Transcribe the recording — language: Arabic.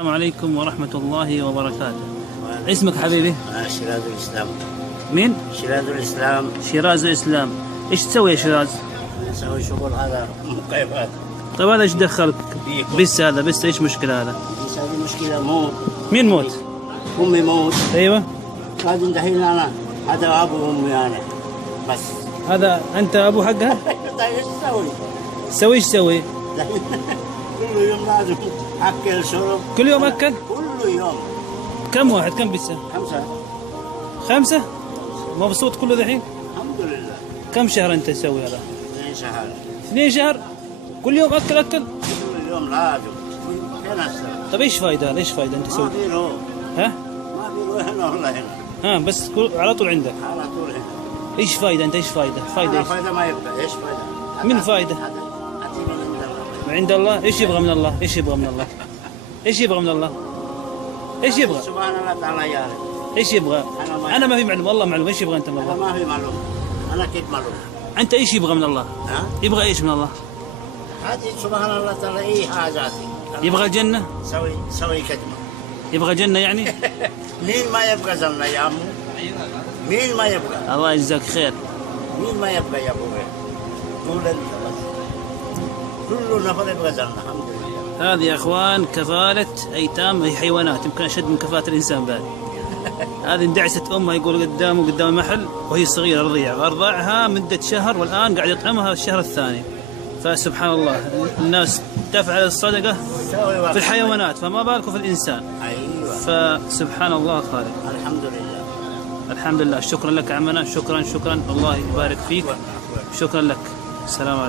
السلام عليكم ورحمة الله وبركاته. اسمك حبيبي؟ شيراز الإسلام. مين؟ شيراز الإسلام. شيراز الإسلام. ايش تسوي يا شيراز؟ نسوي شغل هذا مكيفات. طيب هذا ايش دخلك؟ بس هذا بس ايش مشكلة هذا؟ بس هذه مشكلة موت. مين موت؟ أمي موت. ايوه. بعدين دحين أنا هذا أبو أمي أنا بس. هذا أنت أبو حقها؟ طيب إيش تسوي؟ سوي ايش تسوي؟ كل يوم لازم أكل شرب. كل يوم أكل؟ كل يوم. كم واحد؟ كم بسه؟ 5. 5؟ مبسوط كله ذحين؟ الحمد لله. كم شهر أنت تسوي هذا؟ 2 شهر. 2 شهر؟ كل يوم أكل؟ كل يوم لازم. فين أسوي؟ طيب ايش فايدة؟ ايش فايدة أنت تسوي؟ ما في له. ها؟ ما في له هنا ولا هنا. بس على طول عندك. على طول هنا. ايش فايدة أنت؟ ايش فايدة؟ فايدة ايش؟ فايدة ما يبقى. إيش فايدة؟ من فايدة؟ من عند الله. ايش يبغى من الله؟ ايش يبغى من الله؟ ايش يبغى من الله؟ ايش يبغى؟ سبحان الله تعالى يعرف. ايش يبغى؟ انا ما في معلوم، والله معلوم. ايش يبغى انت من أنا الله؟ ما في معلوم. أنا كيف معلوم؟ انت ايش يبغى من الله؟ ها؟ يبغى ايش من الله؟ هذه سبحان الله تعالى إيه حاجاتي. يبغى الجنة؟ سوي كلمة. يبغى جنة يعني؟ مين ما يبغى جنة يا عمو؟ مين ما يبغى؟ الله يجزاك خير. مين ما يبغى يا أبوي؟ طول كل نفر يبغى جنة الحمد لله. هذه يا اخوان كفالة ايتام، هي حيوانات يمكن اشد من كفالة الانسان بعد. هذه اندعست امها يقول قدام المحل وهي صغيرة رضيعة، ارضعها مدة شهر والان قاعد يطعمها الشهر الثاني. فسبحان الله الناس تفعل الصدقة في الحيوانات فما بالكم في الانسان. أيوة. فسبحان الله خالق. الحمد لله. الحمد لله. شكرا لك عمنا. شكرا الله يبارك فيك. شكرا لك. السلام عليكم.